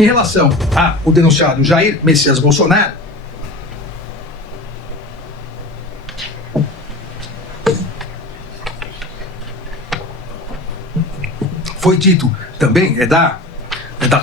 Em relação ao denunciado Jair Messias Bolsonaro, foi dito também, da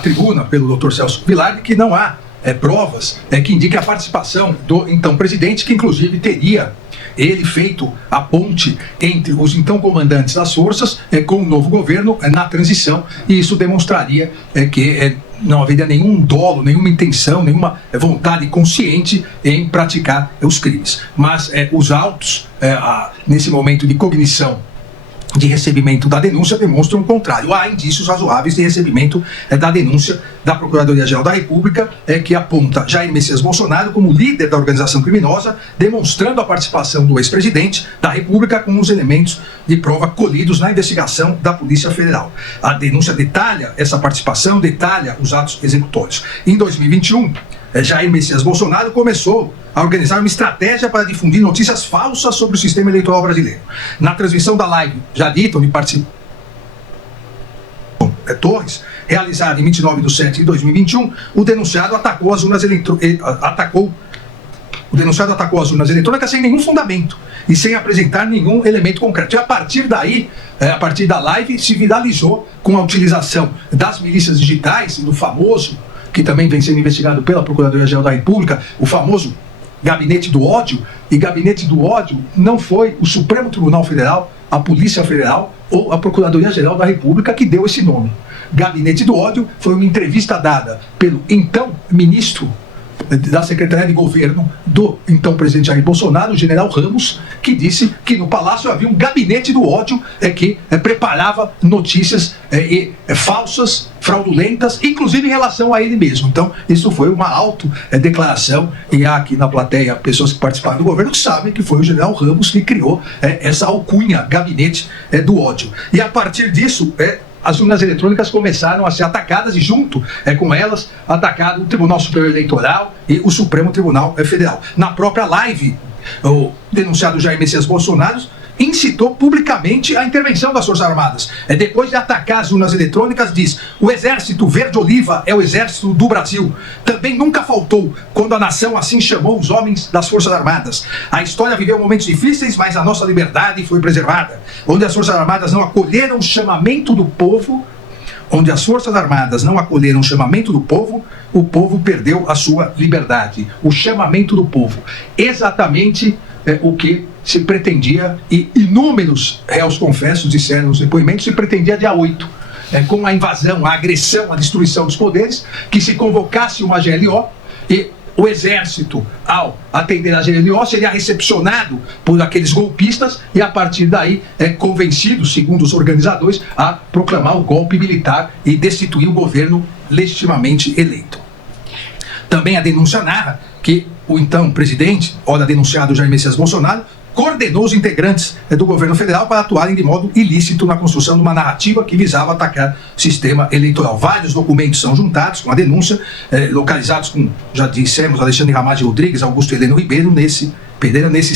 tribuna pelo Dr. Celso Vilardi, que não há provas que indiquem a participação do então presidente, que inclusive teria ele feito a ponte entre os então comandantes das forças com o novo governo na transição, e isso demonstraria que não haveria nenhum dolo, nenhuma intenção, nenhuma vontade consciente em praticar os crimes. Mas os autos, nesse momento de cognição de recebimento da denúncia, demonstram o contrário. Há indícios razoáveis de recebimento da denúncia da Procuradoria-Geral da República, que aponta Jair Messias Bolsonaro como líder da organização criminosa, demonstrando a participação do ex-presidente da República com os elementos de prova colhidos na investigação da Polícia Federal. A denúncia detalha essa participação, detalha os atos executórios. Em 2021, Jair Messias Bolsonaro começou a organizar uma estratégia para difundir notícias falsas sobre o sistema eleitoral brasileiro. Na transmissão da live já dita, onde participou Torres, realizada em 29/7 de 2021, o denunciado atacou as urnas eletrônicas sem nenhum fundamento e sem apresentar nenhum elemento concreto. E a partir daí, a partir da live, se viralizou com a utilização das milícias digitais, do famoso, que também vem sendo investigado pela Procuradoria-Geral da República, o famoso Gabinete do Ódio. E Gabinete do Ódio não foi o Supremo Tribunal Federal, a Polícia Federal ou a Procuradoria-Geral da República que deu esse nome. Gabinete do Ódio foi uma entrevista dada pelo então ministro da Secretaria de Governo do então presidente Jair Bolsonaro, o general Ramos, que disse que no Palácio havia um gabinete do ódio que preparava notícias falsas, fraudulentas, inclusive em relação a ele mesmo. Então, isso foi uma autodeclaração, e há aqui na plateia pessoas que participaram do governo que sabem que foi o general Ramos que criou essa alcunha, gabinete do ódio. E a partir disso, as urnas eletrônicas começaram a ser atacadas e junto com elas atacado o Tribunal Superior Eleitoral e o Supremo Tribunal Federal. Na própria live, o denunciado Jair Messias Bolsonaro incitou publicamente a intervenção das Forças Armadas. Depois de atacar as urnas eletrônicas, diz: o Exército Verde-Oliva é o Exército do Brasil. Também nunca faltou, quando a nação assim chamou os homens das Forças Armadas. A história viveu momentos difíceis, mas a nossa liberdade foi preservada. Onde as Forças Armadas não acolheram o chamamento do povo, onde as Forças Armadas não acolheram o chamamento do povo, o povo perdeu a sua liberdade. O chamamento do povo. Exatamente o que se pretendia, e inúmeros réus confessos disseram nos depoimentos, se pretendia dia 8, com a invasão, a agressão, a destruição dos poderes, que se convocasse uma GLO e o Exército, ao atender a GLO, seria recepcionado por aqueles golpistas e, a partir daí, convencido, segundo os organizadores, a proclamar o golpe militar e destituir o governo legitimamente eleito. Também a denúncia narra que o então presidente, ora denunciado Jair Messias Bolsonaro, coordenou os integrantes do governo federal para atuarem de modo ilícito na construção de uma narrativa que visava atacar o sistema eleitoral. Vários documentos são juntados com a denúncia, localizados com, já dissemos, Alexandre Ramagem Rodrigues, Augusto Heleno Ribeiro, nesse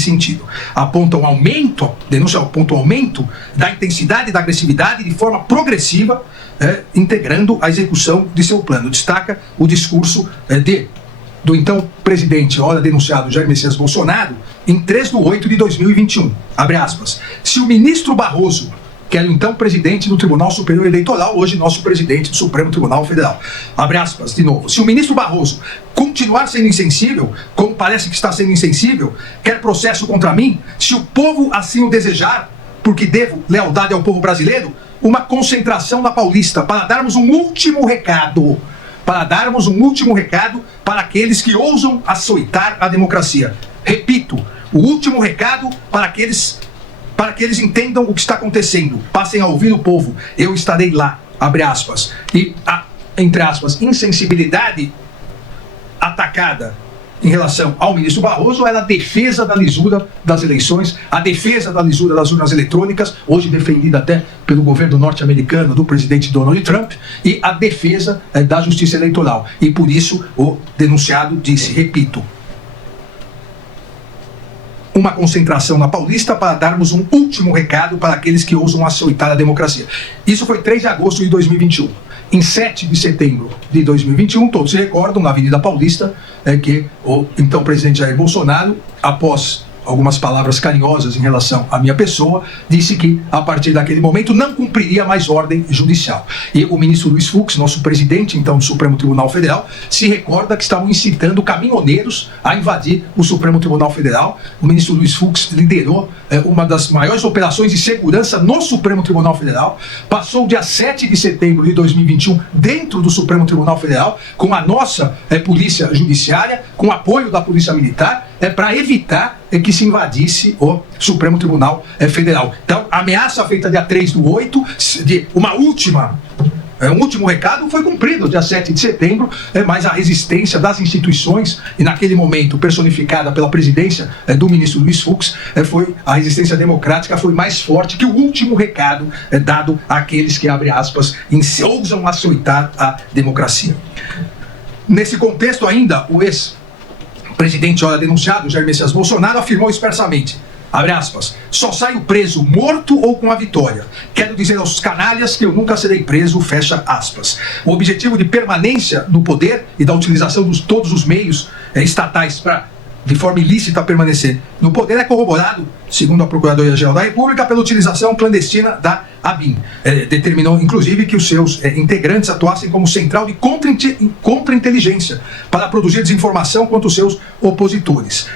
sentido. Apontam aumento, denúncia aponta o aumento da intensidade e da agressividade de forma progressiva, integrando a execução de seu plano. Destaca o discurso do então presidente, ora denunciado Jair Messias Bolsonaro, em 3/8/2021, abre aspas: se o ministro Barroso, que era o então presidente do Tribunal Superior Eleitoral, hoje nosso presidente do Supremo Tribunal Federal, abre aspas de novo, se o ministro Barroso continuar sendo insensível, como parece que está sendo insensível, quer processo contra mim, se o povo assim o desejar, porque devo lealdade ao povo brasileiro, uma concentração na Paulista para darmos um último recado, para aqueles que ousam açoitar a democracia. Repito, o último recado para que eles entendam o que está acontecendo. Passem a ouvir o povo. Eu estarei lá. Abre aspas. E a, entre aspas, insensibilidade atacada em relação ao ministro Barroso era a defesa da lisura das eleições, a defesa da lisura das urnas eletrônicas, hoje defendida até pelo governo norte-americano do presidente Donald Trump, e a defesa da justiça eleitoral. E por isso o denunciado disse, repito, uma concentração na Paulista para darmos um último recado para aqueles que ousam açoitar a democracia. Isso foi 3 de agosto de 2021. em 7 de setembro de 2021, todos se recordam, na Avenida Paulista, que o então presidente Jair Bolsonaro, após algumas palavras carinhosas em relação à minha pessoa, disse que, a partir daquele momento, não cumpriria mais ordem judicial. E o ministro Luiz Fux, nosso presidente, então, do Supremo Tribunal Federal, se recorda que estavam incitando caminhoneiros a invadir o Supremo Tribunal Federal. O ministro Luiz Fux liderou uma das maiores operações de segurança no Supremo Tribunal Federal, passou o dia 7 de setembro de 2021 dentro do Supremo Tribunal Federal, com a nossa Polícia Judiciária, com o apoio da Polícia Militar, para evitar que se invadisse o Supremo Tribunal Federal. Então, a ameaça feita dia 3/8, de um último recado, foi cumprido dia 7 de setembro, mas a resistência das instituições, e naquele momento personificada pela presidência do ministro Luiz Fux, a resistência democrática foi mais forte que o último recado dado àqueles que, abre aspas, ousam açoitar a democracia. Nesse contexto ainda, o ex-presidente, ora denunciado, Jair Messias Bolsonaro, afirmou expressamente, abre aspas, só saio preso morto ou com a vitória. Quero dizer aos canalhas que eu nunca serei preso, fecha aspas. O objetivo de permanência no poder e da utilização de todos os meios estatais para, de forma ilícita, permanecer no poder é corroborado, segundo a Procuradoria-Geral da República, pela utilização clandestina da ABIN. Determinou, inclusive, que os seus integrantes atuassem como central de contra-inteligência para produzir desinformação contra os seus opositores.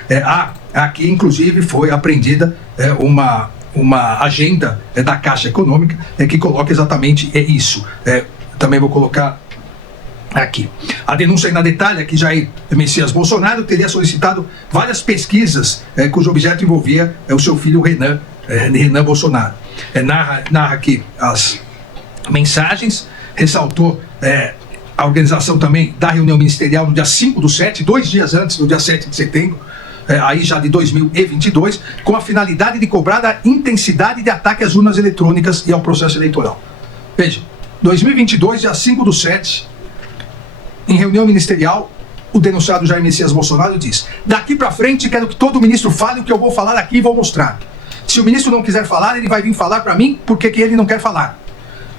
Aqui, inclusive, foi apreendida uma agenda da Caixa Econômica que coloca exatamente isso. Também vou colocar aqui. A denúncia ainda detalha que Jair Messias Bolsonaro teria solicitado várias pesquisas cujo objeto envolvia o seu filho Renan Bolsonaro. Narra aqui as mensagens, ressaltou a organização também da reunião ministerial no dia 5/7, 2 dias antes, no dia 7 de setembro, aí já de 2022, com a finalidade de cobrar a intensidade de ataque às urnas eletrônicas e ao processo eleitoral. Veja, 2022, dia 5/7, em reunião ministerial, o denunciado Jair Messias Bolsonaro diz: daqui para frente quero que todo ministro fale o que eu vou falar aqui e vou mostrar. Se o ministro não quiser falar, ele vai vir falar para mim porque que ele não quer falar.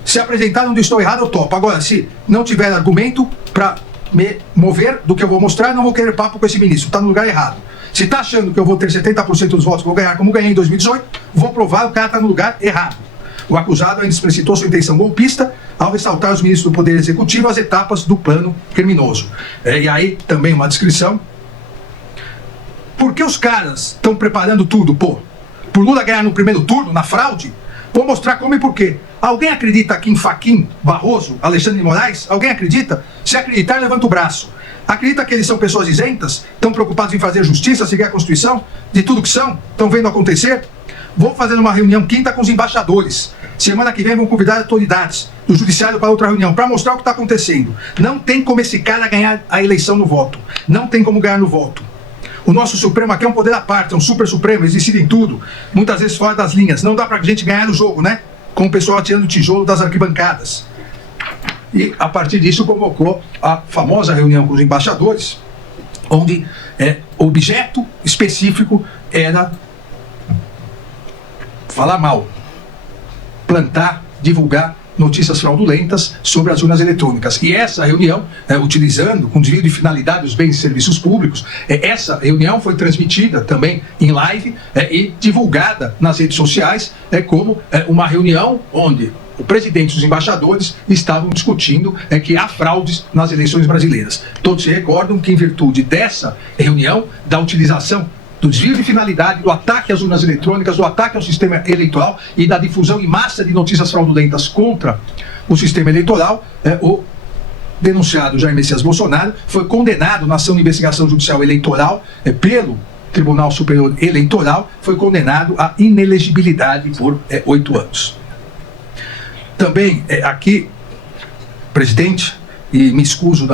Se apresentar onde estou errado, eu topo. Agora, se não tiver argumento para me mover do que eu vou mostrar, não vou querer papo com esse ministro, está no lugar errado. Se está achando que eu vou ter 70% dos votos que vou ganhar como ganhei em 2018, vou provar, o cara está no lugar errado. O acusado ainda explicitou sua intenção golpista ao ressaltar os ministros do Poder Executivo as etapas do plano criminoso. E aí também uma descrição. Por que os caras estão preparando tudo, pô? Por Lula ganhar no primeiro turno, na fraude? Vou mostrar como e por quê. Alguém acredita aqui em Fachin, Barroso, Alexandre de Moraes? Alguém acredita? Se acreditar, levanta o braço. Acredita que eles são pessoas isentas? Estão preocupados em fazer justiça, seguir a Constituição? De tudo que são? Estão vendo acontecer? Vou fazer uma reunião quinta com os embaixadores. Semana que vem vão convidar autoridades do judiciário para outra reunião, para mostrar o que está acontecendo. Não tem como esse cara ganhar a eleição no voto. Não tem como ganhar no voto. O nosso Supremo aqui é um poder à parte, é um super Supremo, eles decidem tudo, muitas vezes fora das linhas. Não dá pra gente ganhar no jogo, né? Com o pessoal atirando tijolo das arquibancadas. E, a partir disso, convocou a famosa reunião com os embaixadores, onde o objeto específico era falar mal, plantar, divulgar notícias fraudulentas sobre as urnas eletrônicas. E essa reunião, utilizando com desvio de finalidade os bens e serviços públicos, essa reunião foi transmitida também em live e divulgada nas redes sociais como uma reunião onde o presidente e os embaixadores estavam discutindo que há fraudes nas eleições brasileiras. Todos se recordam que, em virtude dessa reunião, da utilização do desvio de finalidade, do ataque às urnas eletrônicas, do ataque ao sistema eleitoral e da difusão em massa de notícias fraudulentas contra o sistema eleitoral, o denunciado Jair Messias Bolsonaro foi condenado na ação de investigação judicial eleitoral pelo Tribunal Superior Eleitoral, foi condenado à inelegibilidade por 8 anos. Também aqui, presidente, e me excuso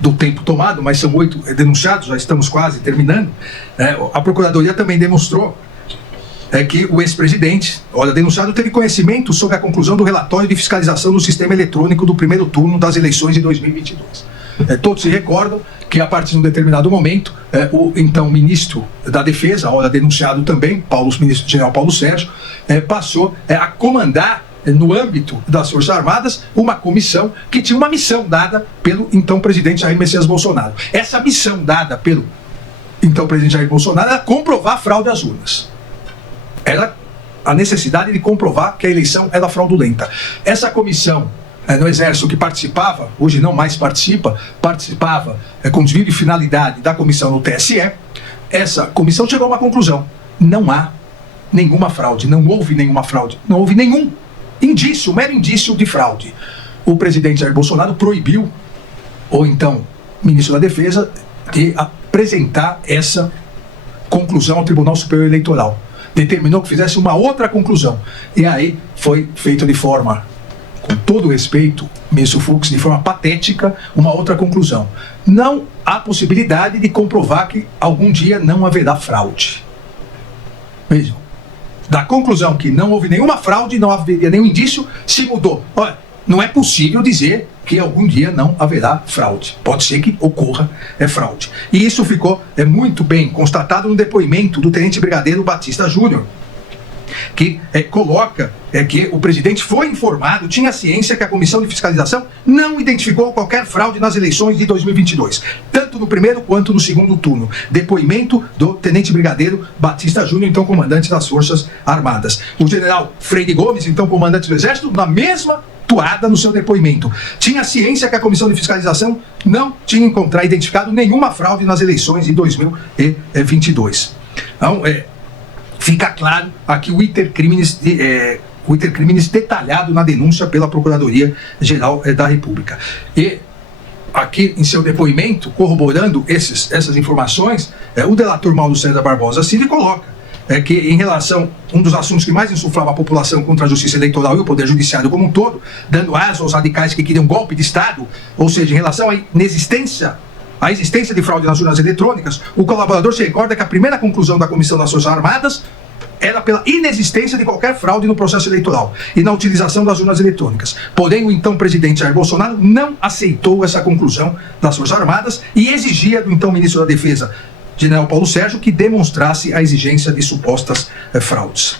do tempo tomado, mas são 8 denunciados, já estamos quase terminando. A Procuradoria também demonstrou que o ex-presidente, denunciado, teve conhecimento sobre a conclusão do relatório de fiscalização do sistema eletrônico do primeiro turno das eleições de 2022. Todos se recordam que, a partir de um determinado momento, o então ministro da Defesa, denunciado também, ministro-general Paulo Sérgio, passou a comandar no âmbito das Forças Armadas, uma comissão que tinha uma missão dada pelo então presidente Jair Messias Bolsonaro. Essa missão dada pelo então presidente Jair Bolsonaro era comprovar a fraude às urnas. Era a necessidade de comprovar que a eleição era fraudulenta. Essa comissão no Exército que participava, hoje não mais participava com desvio de finalidade da comissão no TSE, essa comissão chegou a uma conclusão: não há nenhuma fraude, não houve nenhuma fraude, não houve nenhum indício, mero indício de fraude. O presidente Jair Bolsonaro proibiu, ou então ministro da Defesa, de apresentar essa conclusão ao Tribunal Superior Eleitoral. Determinou que fizesse uma outra conclusão. E aí foi feito de forma, com todo respeito, ministro Fux, de forma patética, uma outra conclusão. Não há possibilidade de comprovar que algum dia não haverá fraude. Vejam, da conclusão que não houve nenhuma fraude, não haveria nenhum indício, se mudou. Olha, não é possível dizer que algum dia não haverá fraude. Pode ser que ocorra fraude. E isso ficou muito bem constatado no depoimento do Tenente Brigadeiro Batista Júnior, que coloca que o presidente foi informado, tinha ciência que a Comissão de Fiscalização não identificou qualquer fraude nas eleições de 2022, tanto no primeiro quanto no segundo turno. Depoimento do Tenente Brigadeiro Batista Júnior, então comandante das Forças Armadas. O general Freire Gomes, então comandante do Exército, na mesma toada no seu depoimento. Tinha ciência que a Comissão de Fiscalização não tinha identificado nenhuma fraude nas eleições de 2022. Então, fica claro aqui o intercrimes detalhado na denúncia pela Procuradoria-Geral da República. E aqui em seu depoimento, corroborando essas informações, o delator Mauro César Barbosa Cid coloca que em relação a um dos assuntos que mais insuflava a população contra a justiça eleitoral e o poder judiciário como um todo, dando asa aos radicais que queriam golpe de Estado, ou seja, em relação à existência de fraude nas urnas eletrônicas, o colaborador se recorda que a primeira conclusão da Comissão das Forças Armadas era pela inexistência de qualquer fraude no processo eleitoral e na utilização das urnas eletrônicas. Porém, o então presidente Jair Bolsonaro não aceitou essa conclusão das Forças Armadas e exigia do então ministro da Defesa, general Paulo Sérgio, que demonstrasse a exigência de supostas fraudes.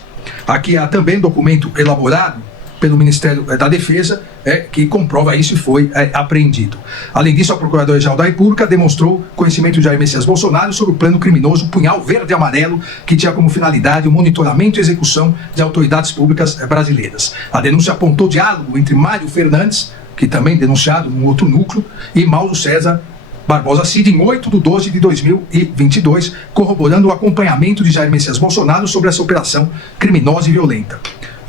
Aqui há também documento elaborado pelo Ministério da Defesa que comprova isso e foi apreendido. Além disso, a Procuradoria-Geral da República demonstrou conhecimento de Jair Messias Bolsonaro sobre o plano criminoso Punhal Verde e Amarelo, que tinha como finalidade o monitoramento e execução de autoridades públicas brasileiras. A denúncia apontou diálogo entre Mário Fernandes, que também denunciado num outro núcleo, e Mauro César Barbosa Cid, em 8 de 12 de 2022, corroborando o acompanhamento de Jair Messias Bolsonaro sobre essa operação criminosa e violenta.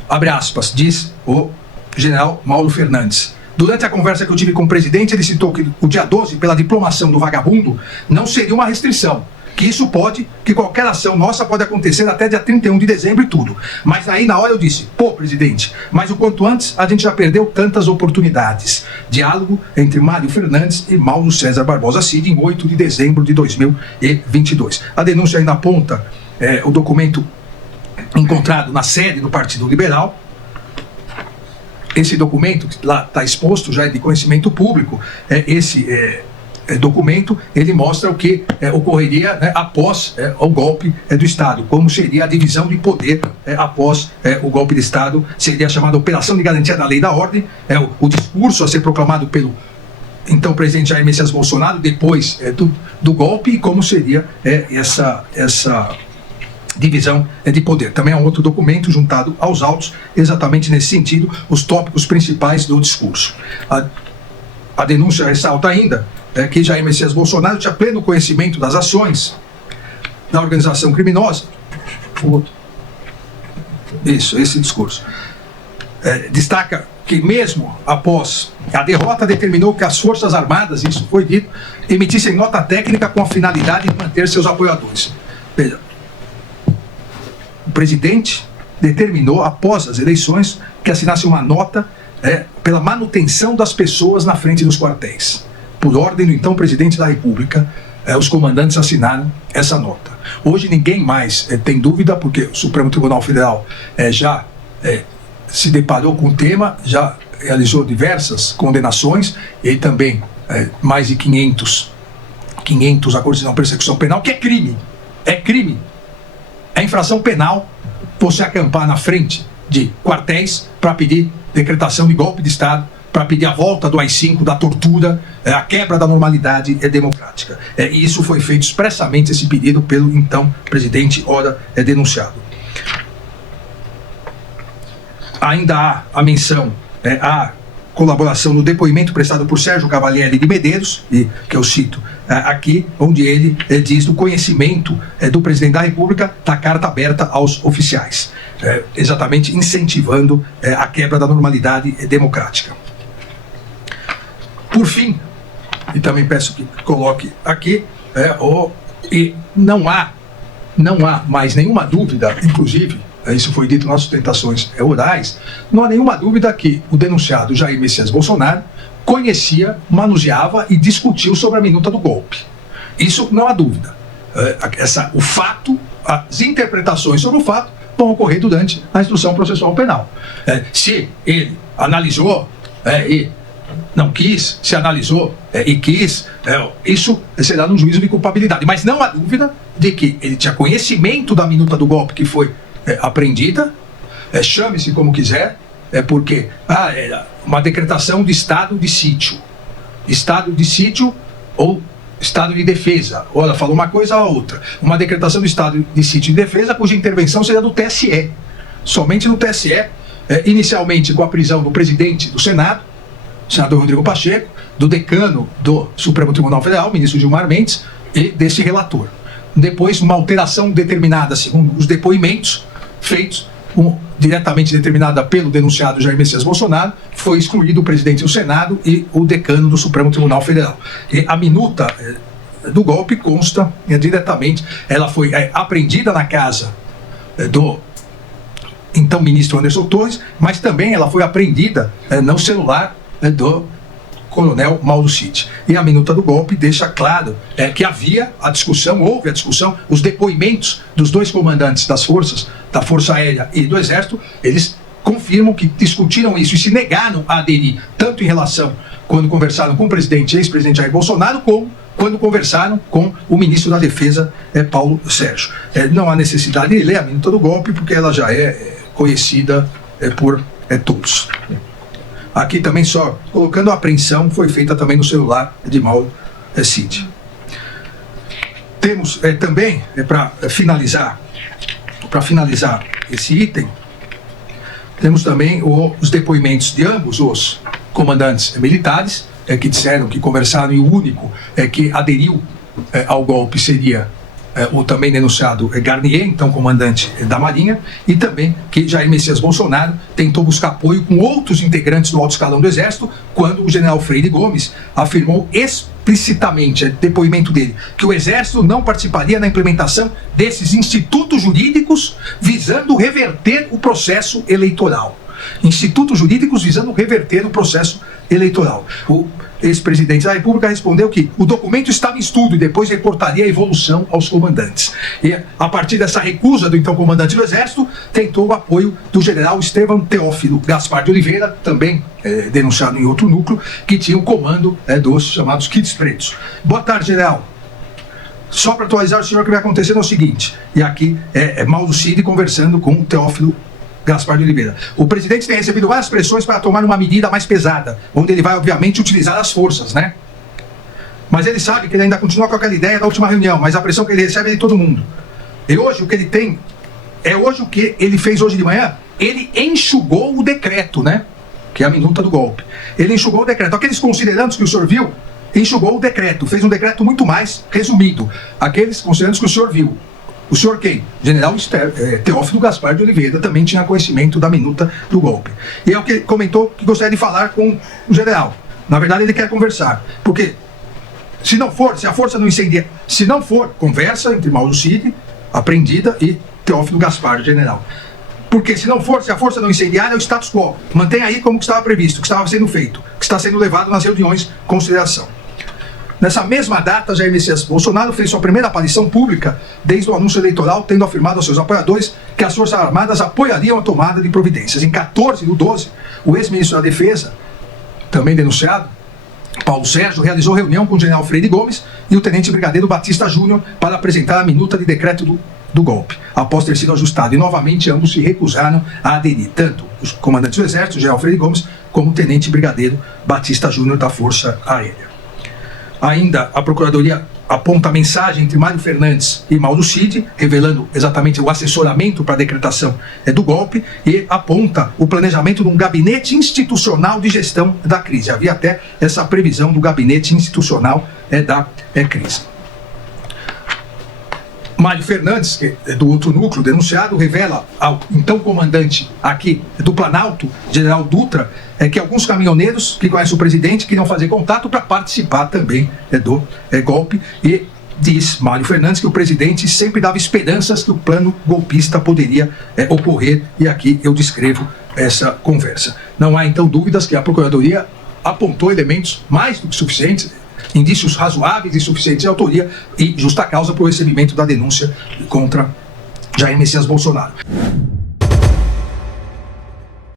Abre aspas, diz o general Mauro Fernandes. Durante a conversa que eu tive com o presidente, ele citou que o dia 12, pela diplomação do vagabundo, não seria uma restrição. Que qualquer ação nossa pode acontecer até dia 31 de dezembro e tudo. Mas aí na hora eu disse, pô, presidente, mas o quanto antes a gente já perdeu tantas oportunidades. Diálogo entre Mário Fernandes e Mauro César Barbosa Cid em 8 de dezembro de 2022. A denúncia ainda aponta o documento encontrado na sede do Partido Liberal. Esse documento, que lá está exposto, já é de conhecimento público, documento, ele mostra o que ocorreria após o golpe do Estado, como seria a divisão de poder após o golpe de Estado, seria chamada Operação de Garantia da Lei e da Ordem, o discurso a ser proclamado pelo então presidente Jair Messias Bolsonaro depois do golpe, e como seria essa divisão de poder. Também é um outro documento juntado aos autos, exatamente nesse sentido, os tópicos principais do discurso. A denúncia ressalta ainda que Jair Messias Bolsonaro tinha pleno conhecimento das ações da organização criminosa. Esse discurso. Destaca que mesmo após a derrota determinou que as Forças Armadas, isso foi dito, emitissem nota técnica com a finalidade de manter seus apoiadores. Veja, o presidente determinou, após as eleições, que assinasse uma nota pela manutenção das pessoas na frente dos quartéis. Por ordem do então presidente da República, os comandantes assinaram essa nota. Hoje ninguém mais tem dúvida, porque o Supremo Tribunal Federal já se deparou com o tema, já realizou diversas condenações, e também mais de 500 acordos de não persecução penal, que é crime. É crime. É infração penal você acampar na frente de quartéis para pedir decretação de golpe de Estado, para pedir a volta do AI-5, da tortura, a quebra da normalidade democrática. E isso foi feito expressamente, esse pedido, pelo então presidente, ora denunciado. Ainda há a menção à colaboração no depoimento prestado por Sérgio Cavalieri de Medeiros, que eu cito aqui, onde ele diz do conhecimento do presidente da República da carta aberta aos oficiais, exatamente incentivando a quebra da normalidade democrática. Por fim, e também peço que coloque aqui, e não há mais nenhuma dúvida, inclusive, isso foi dito nas sustentações orais, não há nenhuma dúvida que o denunciado Jair Messias Bolsonaro conhecia, manuseava e discutiu sobre a minuta do golpe. Isso não há dúvida. O fato, as interpretações sobre o fato vão ocorrer durante a instrução processual penal. Se ele analisou e não quis, se analisou e quis, isso será no juízo de culpabilidade. Mas não há dúvida de que ele tinha conhecimento da minuta do golpe que foi apreendida, chame-se como quiser, porque uma decretação de estado de sítio. Estado de sítio ou estado de defesa. Ora, falou uma coisa ou outra. Uma decretação de estado de sítio e defesa cuja intervenção seria do TSE. Somente no TSE, inicialmente com a prisão do presidente do Senado, o senador Rodrigo Pacheco, do decano do Supremo Tribunal Federal, ministro Gilmar Mendes, e desse relator. Depois, uma alteração determinada, segundo os depoimentos feitos, diretamente determinada pelo denunciado Jair Messias Bolsonaro, foi excluído o presidente do Senado e o decano do Supremo Tribunal Federal. E a minuta do golpe consta diretamente, ela foi apreendida na casa do então ministro Anderson Torres, mas também ela foi apreendida no celular do coronel Mauro Cid. E a minuta do golpe deixa claro que houve a discussão, os depoimentos dos dois comandantes das forças, da Força Aérea e do Exército, eles confirmam que discutiram isso e se negaram a aderir, tanto em relação quando conversaram com o presidente, ex-presidente Jair Bolsonaro, como quando conversaram com o ministro da Defesa, Paulo Sérgio. Não há necessidade de ler a minuta do golpe, porque ela já é conhecida por todos. Aqui também só colocando a apreensão, foi feita também no celular de Mauro Cid. Temos também, para finalizar esse item, temos também os depoimentos de ambos os comandantes militares, que disseram que conversaram, e o único que aderiu ao golpe seria o também denunciado Garnier, então comandante da Marinha, e também que Jair Messias Bolsonaro tentou buscar apoio com outros integrantes do alto escalão do Exército, quando o general Freire Gomes afirmou explicitamente, depoimento dele, que o Exército não participaria na implementação desses institutos jurídicos visando reverter o processo eleitoral. Institutos jurídicos visando reverter o processo eleitoral. O ex-presidente da República respondeu que o documento estava em estudo e depois reportaria a evolução aos comandantes. E a partir dessa recusa do então comandante do Exército, tentou o apoio do general Estevão Teófilo Gaspar de Oliveira, também denunciado em outro núcleo, que tinha o comando dos chamados kits pretos. Boa tarde, general. Só para atualizar o senhor, o que vai acontecer é o seguinte, e aqui Mauro Cid conversando com o Teófilo Gaspar de Oliveira. O presidente tem recebido várias pressões para tomar uma medida mais pesada, onde ele vai, obviamente, utilizar as forças, né? Mas ele sabe que ele ainda continua com aquela ideia da última reunião, mas a pressão que ele recebe é de todo mundo. E hoje o que ele tem, hoje o que ele fez hoje de manhã, ele enxugou o decreto, né? Que é a minuta do golpe. Ele enxugou o decreto. Aqueles considerandos que o senhor viu, enxugou o decreto, fez um decreto muito mais resumido. Aqueles considerandos que o senhor viu. O senhor quem? General Teófilo Gaspar de Oliveira também tinha conhecimento da minuta do golpe. E é o que comentou que gostaria de falar com o general. Na verdade, ele quer conversar. Porque, se não for, se a força não incendiar, se não for, conversa entre Mauro Cid, apreendida, e Teófilo Gaspar, general. Porque, se não for, se a força não incendiar, é o status quo. Mantém aí como que estava previsto, que estava sendo feito, que está sendo levado nas reuniões de consideração. Nessa mesma data, Jair Messias Bolsonaro fez sua primeira aparição pública desde o anúncio eleitoral, tendo afirmado aos seus apoiadores que as Forças Armadas apoiariam a tomada de providências. Em 14/12, o ex-ministro da Defesa, também denunciado, Paulo Sérgio, realizou reunião com o general Freire Gomes e o tenente brigadeiro Batista Júnior para apresentar a minuta de decreto do golpe, após ter sido ajustado, e novamente ambos se recusaram a aderir, tanto os comandantes do Exército, General Freire Gomes, como o Tenente Brigadeiro Batista Júnior da Força Aérea. Ainda a Procuradoria aponta a mensagem entre Mário Fernandes e Mauro Cid, revelando exatamente o assessoramento para a decretação do golpe, e aponta o planejamento de um gabinete institucional de gestão da crise. Havia até essa previsão do gabinete institucional da crise. Mário Fernandes, que é do outro núcleo denunciado, revela ao então comandante aqui do Planalto, General Dutra, que alguns caminhoneiros que conhecem o presidente queriam fazer contato para participar também do golpe, e diz Mário Fernandes que o presidente sempre dava esperanças que o plano golpista poderia ocorrer, e aqui eu descrevo essa conversa. Não há então dúvidas que a Procuradoria apontou elementos mais do que suficientes, indícios razoáveis e suficientes de autoria e justa causa para o recebimento da denúncia contra Jair Messias Bolsonaro.